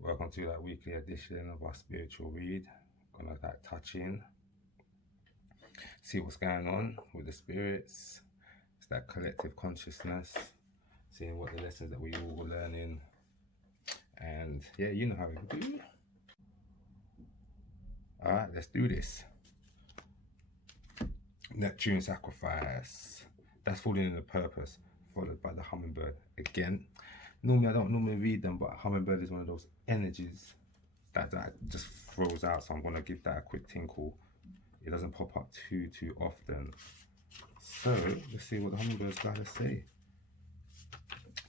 Welcome to that weekly edition of our spiritual read. Gonna touch in, see what's going on with the spirits. It's that collective consciousness, seeing what the lessons that we all were learning, and yeah, you know how we do. All right, let's do this. Neptune sacrifice. That's falling in the purpose, followed by the hummingbird again. Normally, I don't normally read them, but hummingbird is one of those energies that just throws out. So I'm gonna give that a quick tinkle. It doesn't pop up too often. So let's see what the hummingbird's got to say.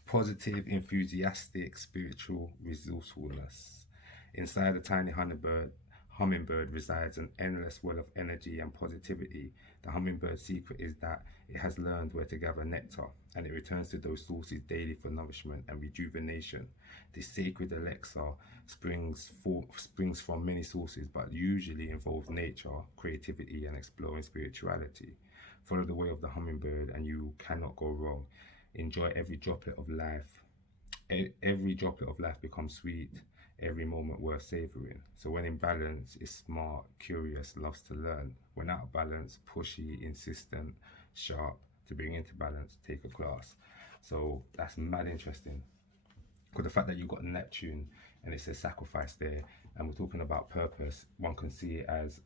Positive, enthusiastic, spiritual resourcefulness. Inside a tiny hummingbird resides an endless well of energy and positivity. The hummingbird's secret is that it has learned where to gather nectar, and it returns to those sources daily for nourishment and rejuvenation. This sacred elixir springs from many sources, but usually involves nature, creativity, and exploring spirituality. Follow the way of the hummingbird and you cannot go wrong. Enjoy every droplet of life. Every droplet of life becomes sweet, every moment worth savoring. So when in balance, is smart, curious, loves to learn. When out of balance, pushy, insistent, sharp. To bring into balance, take a class. So that's mad interesting. Because the fact that you've got Neptune and it says sacrifice there, and we're talking about purpose, one can see it as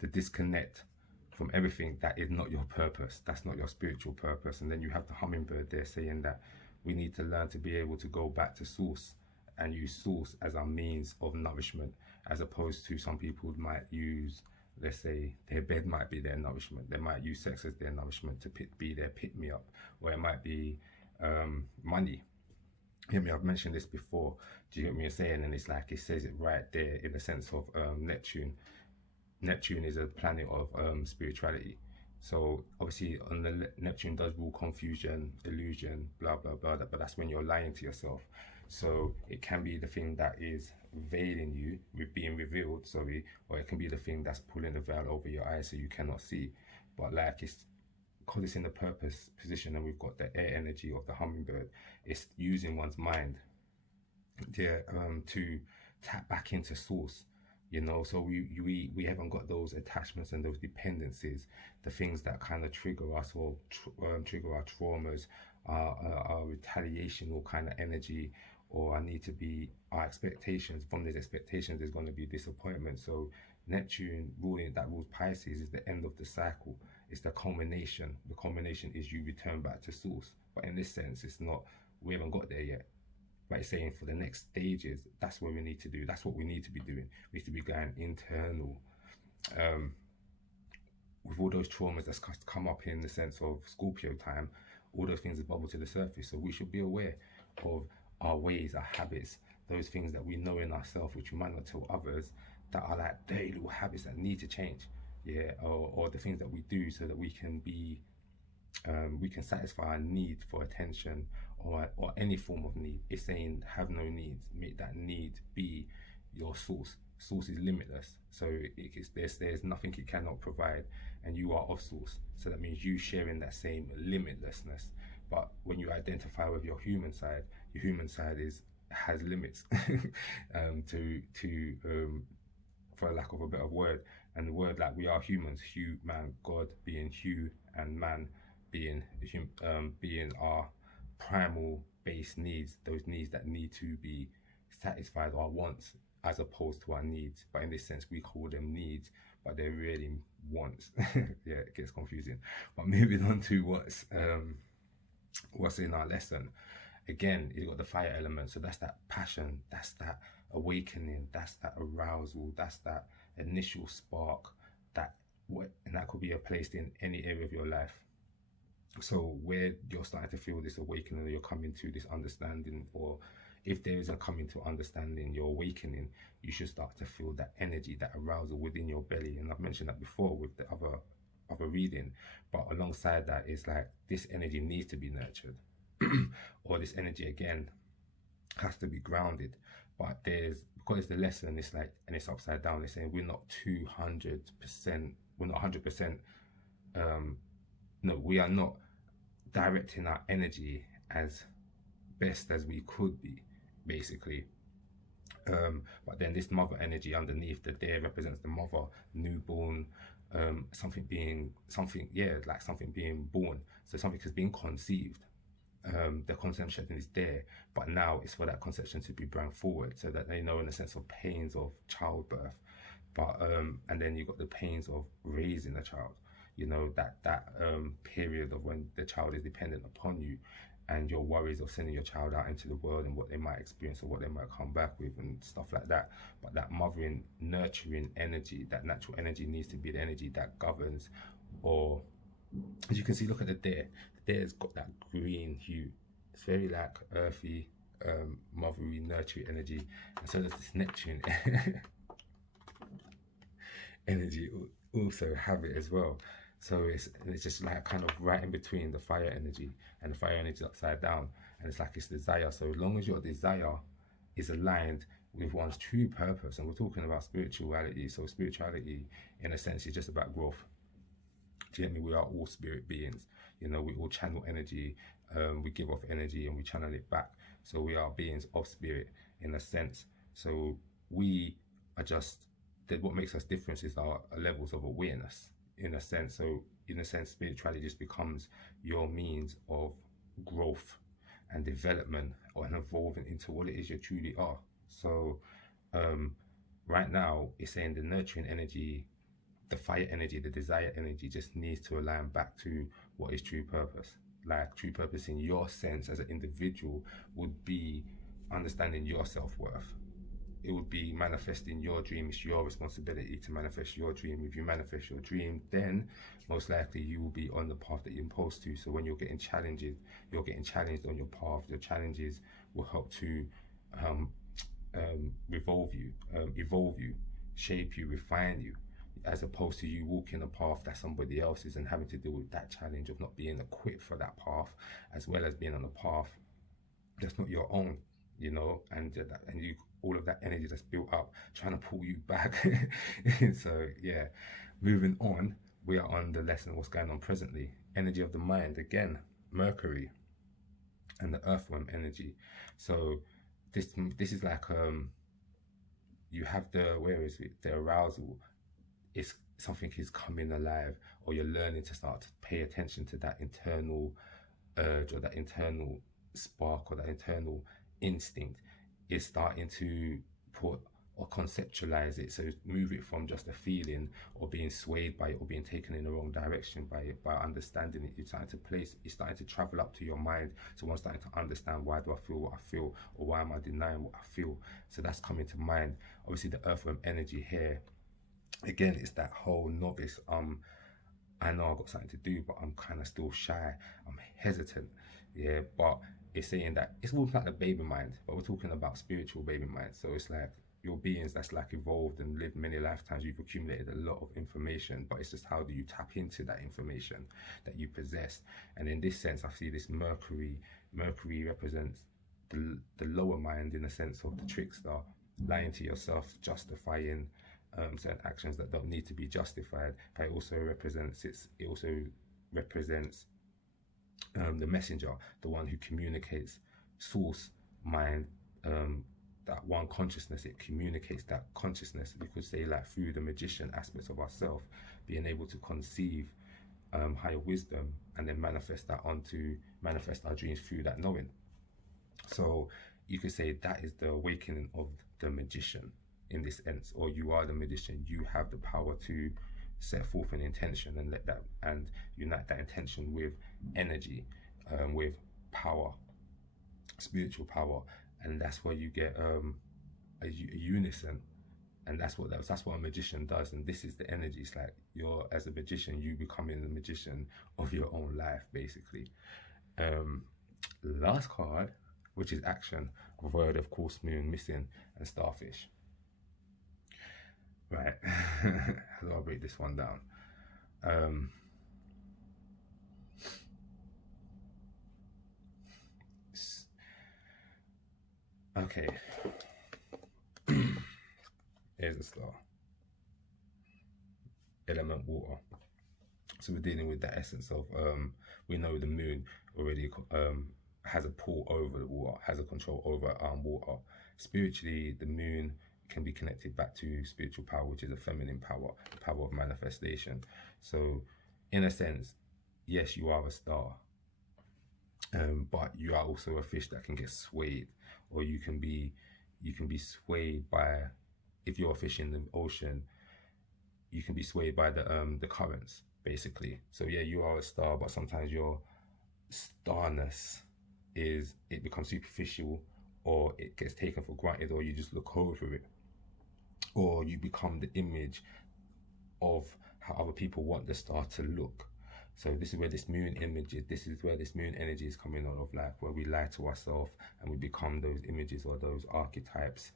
the disconnect from everything that is not your purpose. That's not your spiritual purpose. And then you have the hummingbird there saying that we need to learn to be able to go back to source and use source as our means of nourishment, as opposed to some people might use, let's say, their bed might be their nourishment. They might use sex as their nourishment to be their pick-me-up, or it might be money. Hear me, I've mentioned this before. Do you get what I'm saying? And it's like, it says it right there in the sense of Neptune. Neptune is a planet of spirituality. So obviously on the Neptune does rule confusion, illusion, blah, blah, blah, but that's when you're lying to yourself. So it can be the thing that is veiling you, with being revealed, sorry, or it can be the thing that's pulling the veil over your eyes so you cannot see. But like, it's because it's in the purpose position and we've got the air energy of the hummingbird, it's using one's mind there to tap back into source. You know, so we haven't got those attachments and those dependencies, the things that kind of trigger us or trigger our traumas, our retaliational kind of energy, or I need to be, our expectations. From these expectations, there's going to be disappointment. So Neptune that rules Pisces is the end of the cycle. It's the culmination. The culmination is you return back to source. But in this sense, it's not, we haven't got there yet. But it's saying for the next stages, that's what we need to do. That's what we need to be doing. We need to be going internal. With all those traumas that's come up in the sense of Scorpio time, all those things have bubbled to the surface. So we should be aware of our ways, our habits, those things that we know in ourselves, which we might not tell others, that are like daily little habits that need to change. Yeah, or the things that we do so that we can be, we can satisfy our need for attention, or any form of need. It's saying have no needs, make that need be your source. Source is limitless, so there's nothing it cannot provide, and you are of source. So that means you sharing that same limitlessness. But when you identify with your human side has limits for lack of a better word. And the word, like, we are humans, man, God being Hugh, and man being our primal base needs, those needs that need to be satisfied, our wants, as opposed to our needs. But in this sense, we call them needs, but they're really wants. Yeah, it gets confusing. But moving on to what's in our lesson. Again, you've got the fire element, so that's that passion, that's that awakening, that's that arousal, that's that initial spark, and that could be placed in any area of your life. So where you're starting to feel this awakening, or you're coming to this understanding, or if there is a coming to understanding, you're awakening, you should start to feel that energy, that arousal within your belly. And I've mentioned that before with the other reading, but alongside that is like, this energy needs to be nurtured. Or this energy again has to be grounded. But because it's the lesson, it's like, and it's upside down, it's saying we're not 200%, we're not 100%, no, we are not directing our energy as best as we could be, basically. But then this mother energy underneath the dare represents the mother, newborn, something being like something being born. So something has been conceived. The conception is there, but now it's for that conception to be brought forward, so that they know in a sense of pains of childbirth, but and then you've got the pains of raising a child. You know, that period of when the child is dependent upon you, and your worries of sending your child out into the world and what they might experience or what they might come back with and stuff like that. But that mothering, nurturing energy, that natural energy, needs to be the energy that governs. Or as you can see, look at the dare. The dare's got that green hue. It's very like earthy, mothery, nurturing energy. And so does this Neptune energy also have it as well. So it's just like kind of right in between the fire energy, and the fire energy upside down, and it's like it's desire. So as long as your desire is aligned with one's true purpose, and we're talking about spirituality, so spirituality in a sense is just about growth. Do you get me? We are all spirit beings. You know, we all channel energy, we give off energy and we channel it back. So we are beings of spirit in a sense. So we are just, what makes us different is our levels of awareness in a sense. So in a sense, spirituality just becomes your means of growth and development, or an evolving into what it is you truly are. So right now it's saying the nurturing energy, the fire energy, the desire energy just needs to align back to what is true purpose. Like true purpose in your sense as an individual would be understanding your self-worth. It would be manifesting your dream. It's your responsibility to manifest your dream. If you manifest your dream, then most likely you will be on the path that you're supposed to. So when you're getting challenges, you're getting challenged on your path. Your challenges will help to evolve you, shape you, refine you, as opposed to you walking a path that somebody else's and having to deal with that challenge of not being equipped for that path, as well as being on a path that's not your own, you know, and you, all of that energy that's built up trying to pull you back. So yeah, moving on, we are on the lesson what's going on presently. Energy of the mind, again, Mercury and the earthworm energy. So this is like you have the, where is it, the arousal. It's something is coming alive, or you're learning to start to pay attention to that internal urge, or that internal spark, or that internal instinct is starting to put or conceptualize it. So move it from just a feeling or being swayed by it or being taken in the wrong direction by it, by understanding it. You're starting to place, it's starting to travel up to your mind. So one's starting to understand, why do I feel what I feel, or why am I denying what I feel? So that's coming to mind. Obviously the earthworm energy here, again, it's that whole novice, I know I've got something to do, but I'm kind of still shy, I'm hesitant, yeah. But it's saying that it's almost like the baby mind, but we're talking about spiritual baby mind. So it's like your beings that's like evolved and lived many lifetimes. You've accumulated a lot of information, but it's just how do you tap into that information that you possess. And in this sense, I see this Mercury represents the lower mind, in the sense of the trickster, lying to yourself, justifying certain actions that don't need to be justified. But it also represents the messenger, the one who communicates, source, mind, that one consciousness. It communicates that consciousness. You could say like through the magician aspects of ourselves, being able to conceive higher wisdom and then manifest our dreams through that knowing. So you could say that is the awakening of the magician in this sense, or you are the magician. You have the power to set forth an intention and let that, and unite that intention with energy, with power, spiritual power, and that's where you get a unison. And that's what a magician does. And this is the energy. It's like you're, as a magician, you becoming the magician of your own life, basically. Last card, which is action, void of course, moon, missing, and starfish. Right, how do I break this one down? Okay, here's the star. Element water. So we're dealing with that essence of, we know the moon already has a pull over the water, has a control over water. Spiritually, the moon can be connected back to spiritual power, which is a feminine power, the power of manifestation. So, in a sense, yes, you are a star, but you are also a fish that can get swayed, or you can be swayed by, if you're a fish in the ocean, you can be swayed by the currents, basically. So yeah, you are a star, but sometimes your starness it becomes superficial, or it gets taken for granted, or you just look over it, or you become the image of how other people want the star to look. So this is where this moon image is, this is where this moon energy is coming out of, like where we lie to ourselves and we become those images or those archetypes,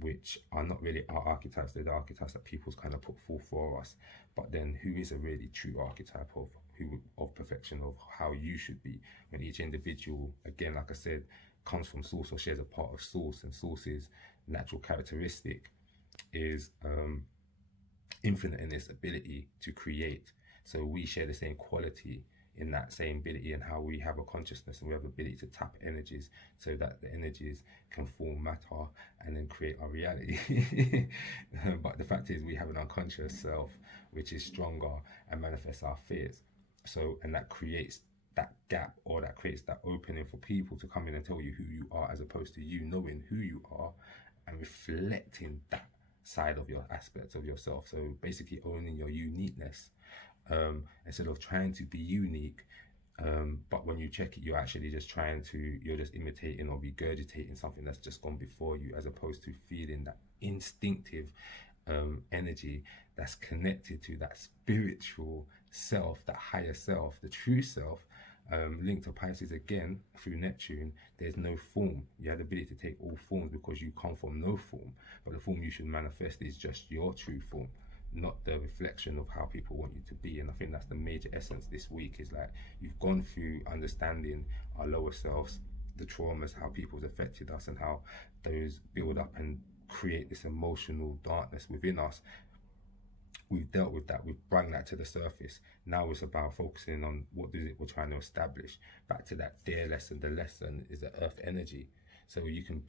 which are not really our archetypes. They're the archetypes that people's kind of put forth for us. But then who is a really true archetype of perfection, of how you should be? When each individual, again, like I said, comes from source or shares a part of source, and source's natural characteristic is infinite in its ability to create. So we share the same quality in that same ability, and how we have a consciousness and we have the ability to tap energies so that the energies can form matter and then create our reality. But the fact is, we have an unconscious self which is stronger and manifests our fears. So, and that creates that gap, or that creates that opening for people to come in and tell you who you are, as opposed to you knowing who you are and reflecting that side of your aspects of yourself. So basically owning your uniqueness, instead of trying to be unique. But when you check it, you're actually just you're just imitating or regurgitating something that's just gone before you, as opposed to feeling that instinctive energy that's connected to that spiritual self, that higher self, the true self. Linked to Pisces again through Neptune, there's no form. You have the ability to take all forms because you come from no form, but the form you should manifest is just your true form, not the reflection of how people want you to be. And I think that's the major essence this week, is like, you've gone through understanding our lower selves, the traumas, how people's affected us, and how those build up and create this emotional darkness within us. We've dealt with that, we've brought that to the surface. Now it's about focusing on what is it we're trying to establish. Back to that dear lesson, the lesson is the earth energy. So you can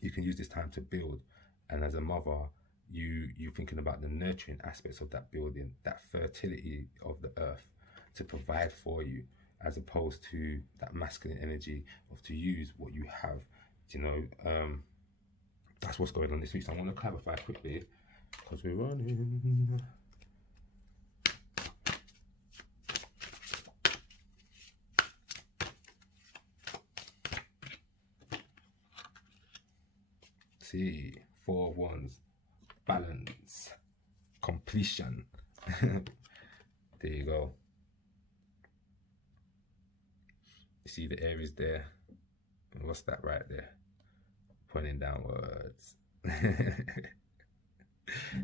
use this time to build. And as a mother, you're thinking about the nurturing aspects of that building, that fertility of the earth to provide for you, as opposed to that masculine energy of to use what you have. You know, that's what's going on this week. So I want to clarify quickly, because we're running. See, 4 of Wands, balance, completion. There you go. You see the Aries there? And what's that right there? Pointing downwards.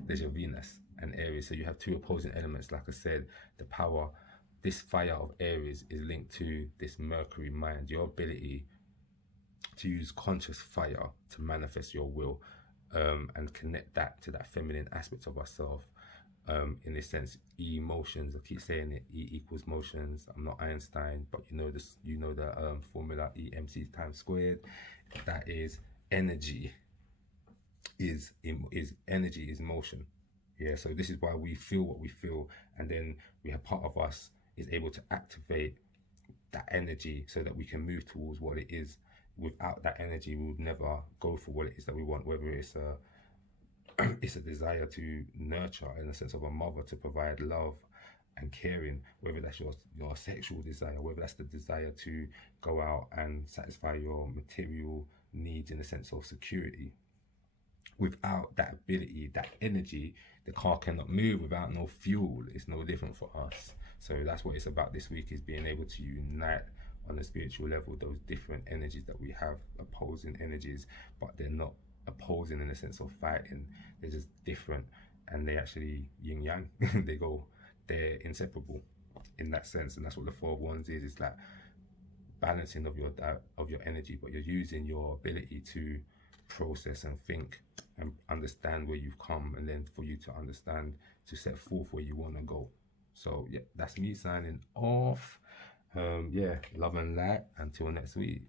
There's your Venus and Aries. So you have 2 opposing elements. Like I said, the power, this fire of Aries is linked to this Mercury mind, your ability to use conscious fire to manifest your will, and connect that to that feminine aspect of ourselves. In this sense, emotions, I keep saying it, E equals motions. I'm not Einstein, but you know this, you know the formula, EMC times squared. That is energy. Is energy is motion. Yeah, so this is why we feel what we feel, and then we have part of us is able to activate that energy so that we can move towards what it is. Without that energy, we would never go for what it is that we want, whether it's a desire to nurture, in the sense of a mother, to provide love and caring, whether that's your sexual desire, whether that's the desire to go out and satisfy your material needs in the sense of security. Without that ability, that energy, the car cannot move. Without no fuel, it's no different for us. So that's what it's about this week, is being able to unite on a spiritual level those different energies that we have, opposing energies, but they're not opposing in the sense of fighting. They're just different, and they actually yin yang. They're inseparable in that sense. And that's what the 4 of Wands is. It's like balancing of your energy, but you're using your ability to process and think and understand where you've come, and then for you to understand, to set forth where you want to go. So yeah, that's me signing off. Yeah, love and light. Until next week.